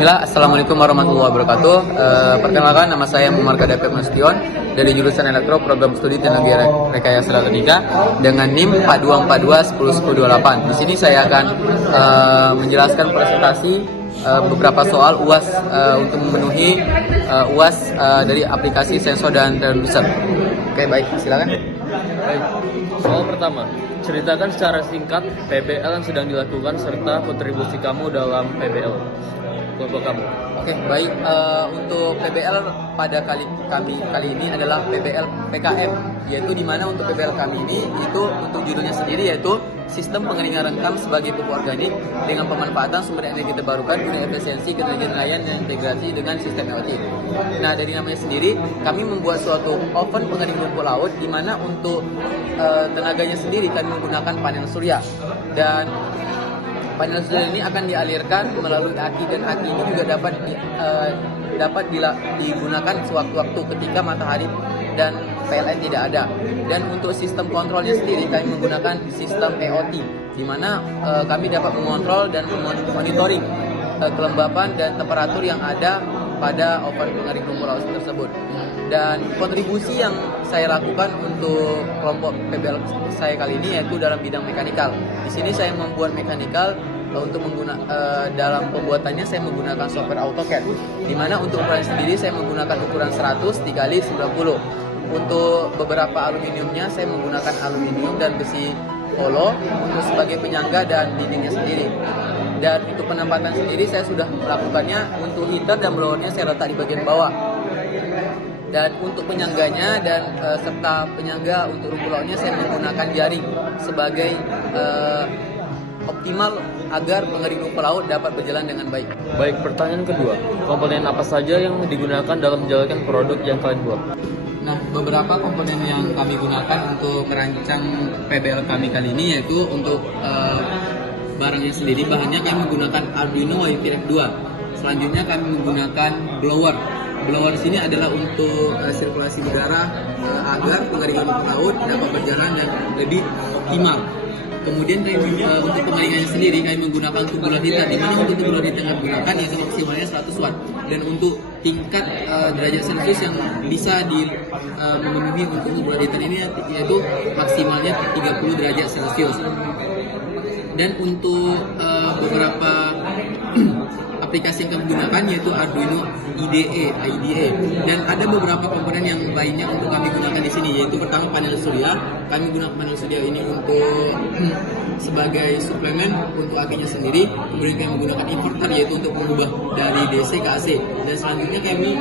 Bismillah, Assalamualaikum warahmatullahi wabarakatuh. Perkenalkan, nama saya Muhammad Gaddafi Nasution dari jurusan Elektro Program Studi Tenaga Rekayasa Elektronika dengan NIM 4242101028. Di sini saya akan menjelaskan presentasi beberapa soal UAS untuk memenuhi UAS dari aplikasi sensor dan transducer. Oke, baik, silakan. Baik, soal pertama, ceritakan secara singkat PBL yang sedang dilakukan serta kontribusi kamu dalam PBL kelompok kamu. Oke, baik. Untuk PBL pada kali ini adalah PBL PKM, yaitu di mana untuk PBL kami ini itu untuk judulnya sendiri yaitu Sistem Pengeringan Rengkam sebagai Pupuk Organik dengan pemanfaatan sumber energi terbarukan guna efisiensi, ketenagaan nelayan dan integrasi dengan sistem IoT. Nah, dari namanya sendiri, kami membuat suatu oven pengering rumput laut di mana untuk tenaganya sendiri kami menggunakan panel surya, dan panel surya ini akan dialirkan melalui aki, dan aki ini juga dapat digunakan sewaktu-waktu ketika matahari dan PLN tidak ada. Dan untuk sistem kontrolnya sendiri kami menggunakan sistem IoT, di mana kami dapat mengontrol dan monitoring kelembapan dan temperatur yang ada pada oven pengering rumput laut tersebut. Dan kontribusi yang saya lakukan untuk kelompok PBL saya kali ini yaitu dalam bidang mekanikal. Di sini saya membuat mekanikal untuk dalam pembuatannya saya menggunakan software AutoCAD, di mana untuk ukuran sendiri saya menggunakan ukuran 100 x 90. Untuk beberapa aluminiumnya saya menggunakan aluminium dan besi polo untuk sebagai penyangga dan dindingnya sendiri. Dan untuk penempatan sendiri saya sudah melakukannya. Untuk heater dan blowernya saya letak di bagian bawah. Dan untuk penyangganya dan serta penyangga untuk rumput lautnya saya menggunakan jaring sebagai optimal agar pengering rumput laut dapat berjalan dengan baik. Baik, pertanyaan kedua, komponen apa saja yang digunakan dalam menjalankan produk yang kalian buat? Nah, beberapa komponen yang kami gunakan untuk merancang PBL kami kali ini yaitu untuk barangnya sendiri, bahannya kami menggunakan Arduino YFP2. Selanjutnya kami menggunakan blower. Blower sini adalah untuk sirkulasi udara agar pengeringan rumput laut dapat berjalan dan lebih optimal. Kemudian untuk pengeringannya sendiri kami menggunakan tubular heater, di mana untuk tubular heater yang digunakan yaitu maksimalnya 100 watt, dan untuk tingkat derajat Celcius yang bisa memenuhi untuk tubular heater ini yaitu maksimalnya 30 derajat Celcius. Dan untuk beberapa aplikasi yang kami gunakan yaitu Arduino IDE. Dan ada beberapa komponen yang lainnya untuk kami gunakan di sini, yaitu pertama panel surya. Kami gunakan panel surya ini untuk sebagai suplemen untuk akinya sendiri. Kemudian kami menggunakan inverter yaitu untuk mengubah dari DC ke AC. Dan selanjutnya kami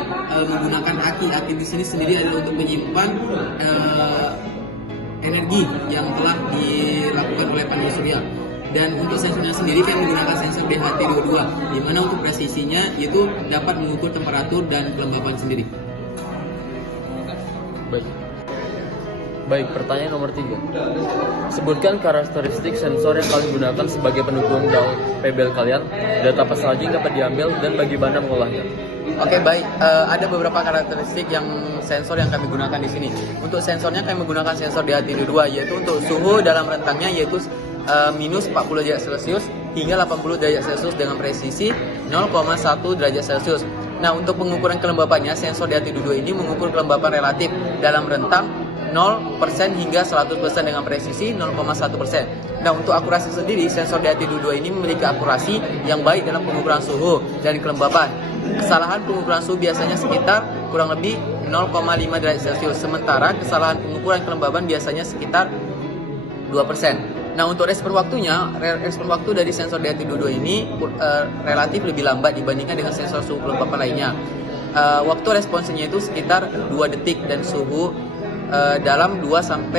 menggunakan aki. Aki di sini sendiri adalah untuk menyimpan energi yang telah dilakukan oleh panel surya. Dan untuk sensornya sendiri kami menggunakan sensor DHT22, di mana untuk presisinya itu dapat mengukur temperatur dan kelembapan sendiri. Baik, pertanyaan nomor 3. Sebutkan karakteristik sensor yang kalian gunakan sebagai pendukung dalam PBL kalian, data apa saja yang dapat diambil, dan bagaimana mengolahnya. Oke, baik. Ada beberapa karakteristik sensor yang kami gunakan di sini. Untuk sensornya kami menggunakan sensor DHT22, yaitu untuk suhu dalam rentangnya yaitu minus 40 derajat Celcius hingga 80 derajat Celcius dengan presisi 0,1 derajat Celcius. Nah, untuk pengukuran kelembapannya, sensor DHT22 ini mengukur kelembapan relatif dalam rentang 0% hingga 100% dengan presisi 0,1%. Nah, untuk akurasi sendiri, sensor DHT22 ini memiliki akurasi yang baik dalam pengukuran suhu dan kelembapan. Kesalahan pengukuran suhu biasanya sekitar kurang lebih 0,5 derajat Celcius, sementara kesalahan pengukuran kelembapan biasanya sekitar 2%. Nah, untuk respon waktu dari sensor DHT22 ini relatif lebih lambat dibandingkan dengan sensor suhu kelembapan lainnya. Waktu responsnya itu sekitar 2 detik dan suhu dalam 2-5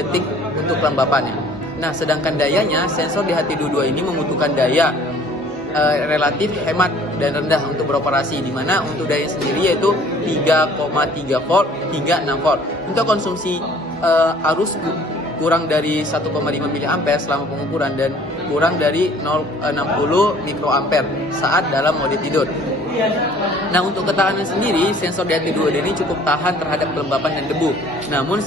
detik untuk kelembapannya. Nah, sedangkan dayanya, sensor DHT22 ini membutuhkan daya relatif hemat dan rendah untuk beroperasi, di mana untuk daya sendiri yaitu 3,3 volt hingga 6 volt. Untuk konsumsi arus kurang dari 1,5 mA selama pengukuran dan kurang dari 0,60 mikroampere saat dalam mode tidur. Nah, untuk ketahanan sendiri, sensor DHT22 ini cukup tahan terhadap kelembapan dan debu. Namun,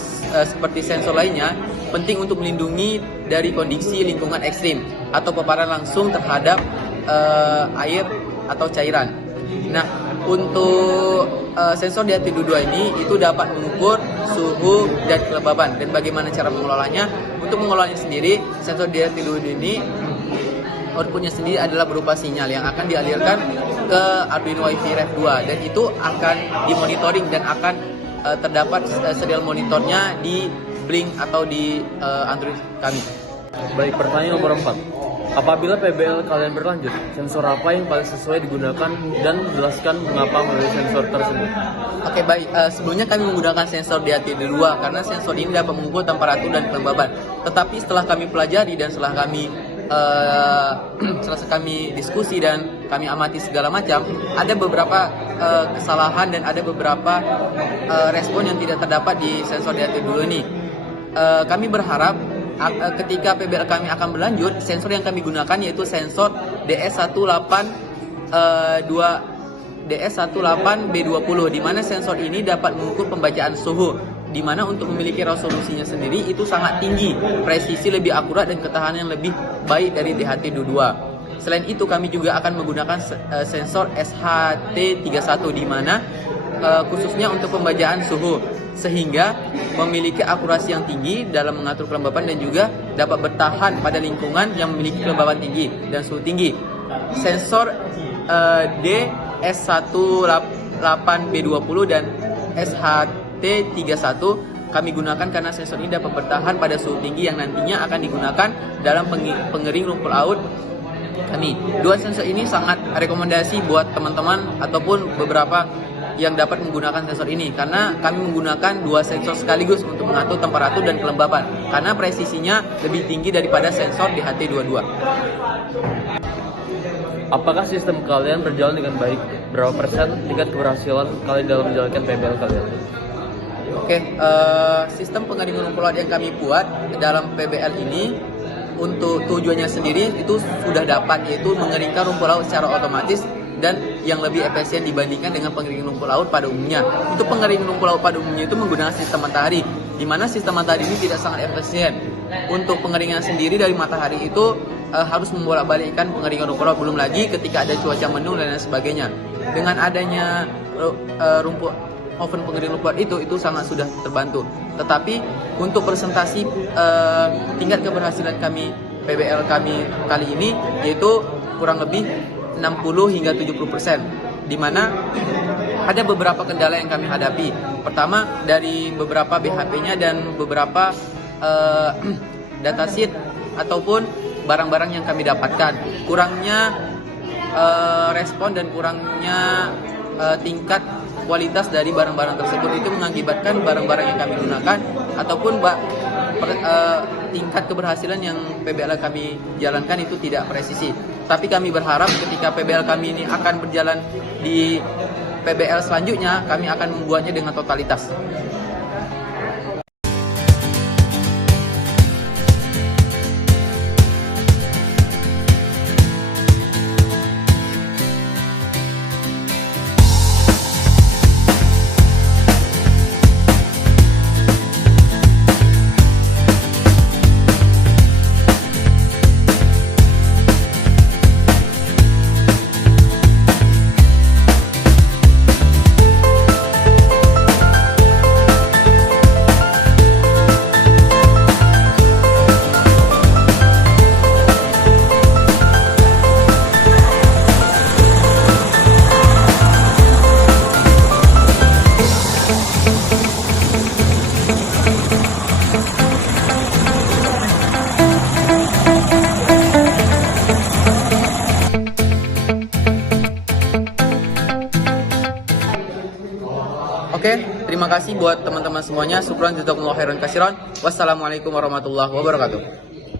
seperti sensor lainnya, penting untuk melindungi dari kondisi lingkungan ekstrim atau paparan langsung terhadap air atau cairan. Nah, untuk sensor di HT22 ini itu dapat mengukur suhu dan kelembaban. Dan bagaimana cara mengelolanya? Untuk mengelolanya sendiri, sensor di HT22 ini outputnya sendiri adalah berupa sinyal yang akan dialirkan ke Arduino Wi-Fi Rev 2, dan itu akan dimonitoring dan akan terdapat serial monitornya di Blink atau di Android kami. Baik, pertanyaan nomor 4. Apabila PBL kalian berlanjut, sensor apa yang paling sesuai digunakan dan jelaskan mengapa memilih sensor tersebut? Oke, baik. Sebelumnya kami menggunakan sensor di HT2 karena sensor ini dapat mengukur temperatur dan kelembaban. Tetapi setelah kami pelajari dan setelah kami diskusi dan kami amati segala macam, ada beberapa kesalahan dan ada beberapa respon yang tidak terdapat di sensor di HT2 ini. Kami berharap ketika PBL kami akan berlanjut, sensor yang kami gunakan yaitu sensor DS18B20, di mana sensor ini dapat mengukur pembacaan suhu, di mana untuk memiliki resolusinya sendiri itu sangat tinggi, presisi lebih akurat dan ketahanan yang lebih baik dari DHT22. Selain itu kami juga akan menggunakan sensor SHT31, di mana khususnya untuk pembacaan suhu, sehingga memiliki akurasi yang tinggi dalam mengatur kelembaban dan juga dapat bertahan pada lingkungan yang memiliki kelembaban tinggi dan suhu tinggi. Sensor DS18B20 dan SHT31 kami gunakan karena sensor ini dapat bertahan pada suhu tinggi yang nantinya akan digunakan dalam pengering rumput laut kami. Dua sensor ini sangat rekomendasi buat teman-teman ataupun beberapa yang dapat menggunakan sensor ini, karena kami menggunakan dua sensor sekaligus untuk mengatur temperatur dan kelembaban, karena presisinya lebih tinggi daripada sensor di HT22. Apakah sistem kalian berjalan dengan baik? Berapa persen tingkat keberhasilan kalian dalam menjalankan PBL kalian? Oke, sistem pengeringan rumput laut yang kami buat dalam PBL ini untuk tujuannya sendiri itu sudah dapat, yaitu mengeringkan rumput laut secara otomatis dan yang lebih efisien dibandingkan dengan pengeringan rumput laut pada umumnya. Untuk pengeringan rumput laut pada umumnya itu menggunakan sistem matahari, di mana sistem matahari ini tidak sangat efisien. Untuk pengeringan sendiri dari matahari itu harus membolak-balikkan pengeringan rumput laut, belum lagi ketika ada cuaca mendung dan lain sebagainya. Dengan adanya oven pengering rumput laut itu sangat sudah terbantu. Tetapi untuk presentasi tingkat keberhasilan kami PBL kami kali ini yaitu kurang lebih 60 hingga 70%, di mana ada beberapa kendala yang kami hadapi. Pertama, dari beberapa BHP-nya dan beberapa datasheet ataupun barang-barang yang kami dapatkan. Kurangnya respon dan kurangnya tingkat kualitas dari barang-barang tersebut itu mengakibatkan barang-barang yang kami gunakan ataupun tingkat keberhasilan yang PBL kami jalankan itu tidak presisi. Tapi kami berharap ketika PBL kami ini akan berjalan di PBL selanjutnya, kami akan membuatnya dengan totalitas. Oke, terima kasih buat teman-teman semuanya. Syukran jazakumullah khairan katsiran. Wassalamualaikum warahmatullahi wabarakatuh.